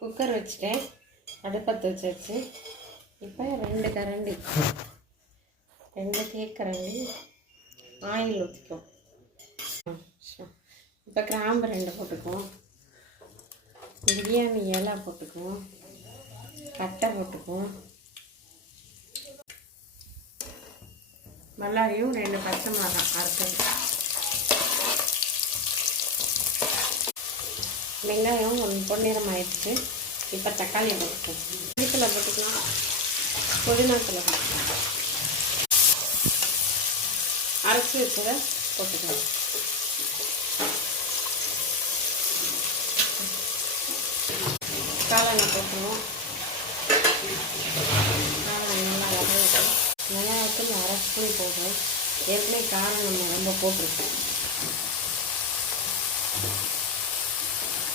Cooker வச்சுட்டேன், அடுப்பத்து வச்சாச்சு. இப்போ 2 தேக்கரண்டி ஆயில் ஊற்றிக்கும். இப்போ கிராம்பு 2 போட்டுக்குவோம், பிரியாணி இலை போட்டுக்குவோம், பட்டை போட்டுக்குவோம், மல்லாரியும் 2 பச்சை மிளகாய் அரைச்சது, வெங்காயம் 1 பொன்னிறம் ஆயிடுச்சு. இப்போ தக்காளியை போட்டுக்குவோம், புளித்தலை போட்டுக்கலாம், புதினாத்தலை போட்டுக்கலாம், அரைச்சி வச்சதை போட்டுக்கலாம். காளானை போட்டுருவோம். காளான் நல்லா வதங்கட்டும். மிளகாய்க்கு 1/2 ஸ்பூன் போடுறோம். ஏற்கனவே காரம் நம்ம ரொம்ப போட்டிருக்கோம்.